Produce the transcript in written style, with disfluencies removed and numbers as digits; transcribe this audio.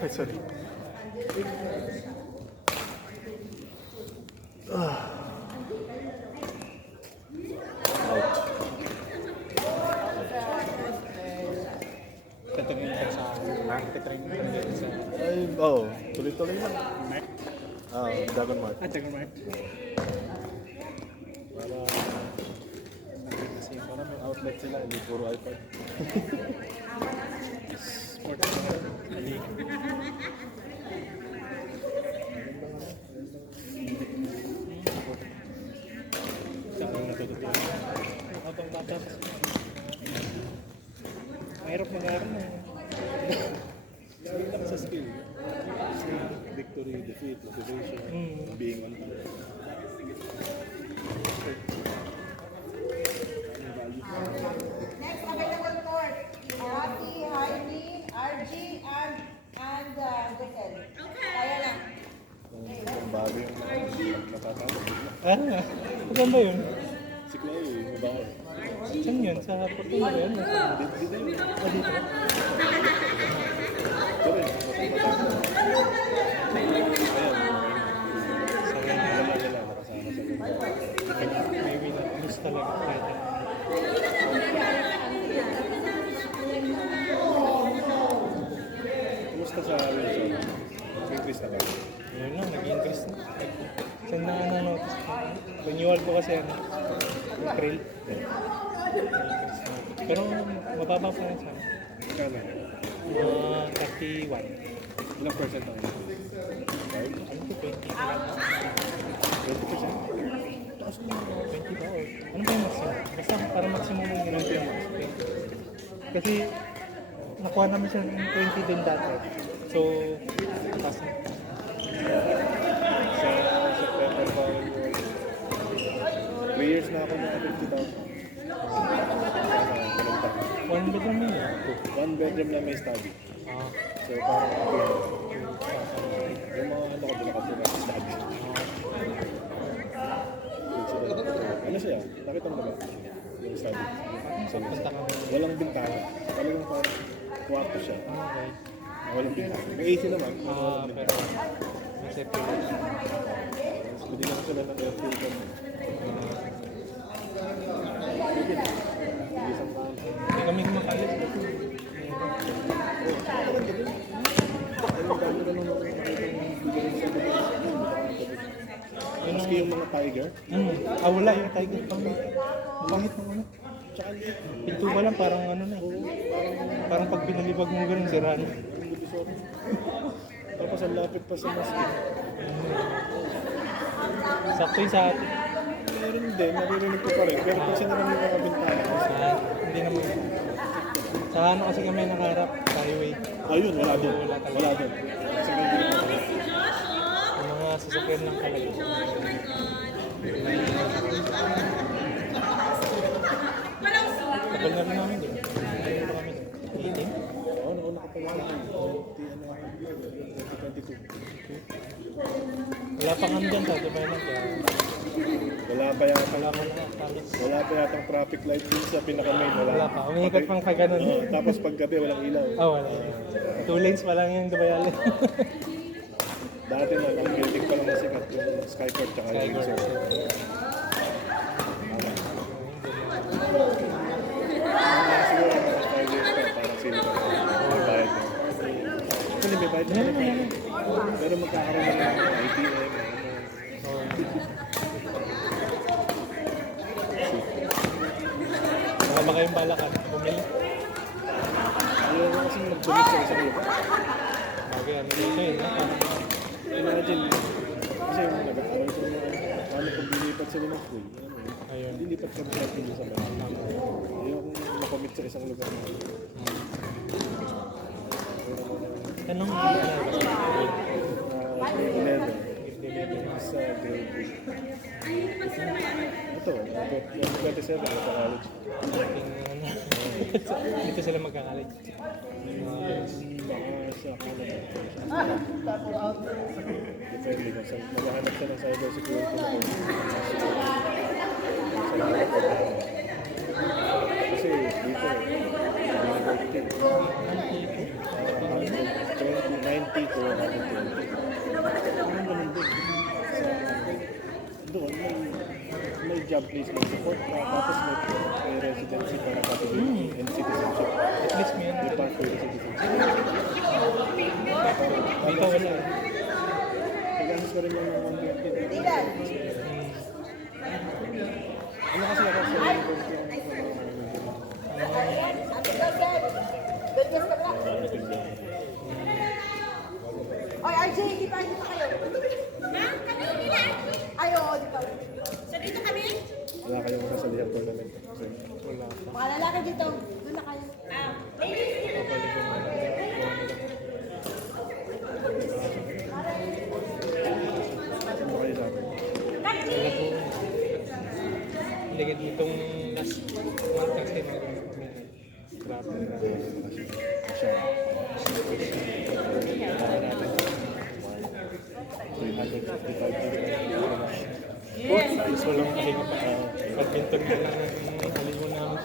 Ay, sorry. Out. Tatrain ka sa tatrain ka dito sa Ay, oo. Tuloy-tuloy lang. Mac. Dragon Mart. Dragon Mart. Para kasi para may outlet sila, hindi puro iPad. Sport. Ali. Saan ang natututunan? Habang bata kasi. Mahirap mag-aaral na. Dahil lang sa skill. Victory, defeat, motivation, being on time. Next available court, Rafi, Heidi, RG, and Decel. Kaya lang. Kung bago yung natatawag. Maganda yun. Si Chloe, mabaho. Saan yun? Sa Porto ba yun? Dito yun. Dito? Ito rin. Ayan. Wala nakasama sa ganda. May win-lose talaga. Kumusta sa Wilson? Increase na ba? Yun lang, nag-increase na. Saan na notice ko? Renewal ko kasi ano, April. Pero mababa pa rin sa Kano? 31. Ilang percent ang increase? 5? Ano ko, 20 na lang. 20%? Tapos 20 ba? Or, ano ba yung maximum? Basta para maximum yung ilang yung max. 20. Kasi nakuha namin siya ng 20 din dati. So, taas na. Sa September pa yun. 3 years na ako naka 50,000. One bedroom na yun. 1 bedroom na may study. So parang yung mga ano ko doon nakatira sa study. Ano siya? Nakita mo ba? Yung study. So, Punta kami. walang bintana. Talagang parang kwarto siya. Okay. Walang bintana. May AC naman. Pero may separate. Hindi lang sila ng air filter. Isang taon. Hindi kami kumakalit. Maski yung mga tiger. Wala yung tiger pang pangit ng ano. Tsaka liit. Pinto ba lang parang ano na. Parang pag pinalibag mo ganun siraan. Tapos ang lapit pa sa maski. Sakto yung sa atin. Meron din, naririnig ko pa rin. Pero kasi naman yung mga bintana. Hindi naman. Sa ano kasi kami nakaharap sa highway. Ayun, wala doon. Wala talaga. Wala doon. Kasi hindi ko Yung mga sasakyan lang talaga. Tagal na rin namin din. Tagal pa kami din. 18? Oo, noon nakapagawa ng 2022. Wala pa kami dyan sa Dubai lang. Kaya Wala pa yata. wala ko na halos. Wala pa yatang traffic light dun sa pinaka-main. Wala pa. Umiikot pang pa ganun. Tapos paggabi, walang ilaw. Wala. 2 lanes pa lang yung Dubai Island. Dati na, ang building pa lang nasikat yung Skyport tsaka yung Skyport. Windsor. Siguro mga 5 years pa, parang sino ka. May bayad na. Actually, may bayad na. Pero magkakaroon na ng ATM. Baka ba kayong balakan? Bumili? Ayaw ko kasi mag-commit sa isang lugar. Bagay, ano dito yun? Imagine, kasi yung nag-aaral ko na paano pag lilipat sila ng school. Ayun. Lilipat kami sa school sa bahay. Ayaw kong makomit sa isang lugar. Anong ano ba? 11. Sa grade 8. Ito, 27 na sa college. Dito sila magka-college. Baka sa Canada. Depende kung saan. Maghahanap siya ng cyber security na kung kasi dito, university. 29 90 to 120. Ganun ganun din. Doon, may job placement support ka, tapos may residency para possibility and citizenship. At least may May pathway to citizenship. dito wala. Nag-anos ka rin lang ng 120. Dylan. Ano kasi ako sa university ang Ayan, Ate Joseph. Goodness ka ba? Oy, RJ, hindi pa kayo. Ma'am, kami nila. Ay, oo, di pa. So dito kami? wala kayong kasalihan tournament. So, Wala pa. Mga lalaki dito. Doon na kayo. Ladies, Babalik ko na. ano kayo sa akin? Ligid nitong last month kasi grabe na. Siya. Kaya natin. 355. Yes! Walang pahinga pa. Badminton na lang ang halimunan namin.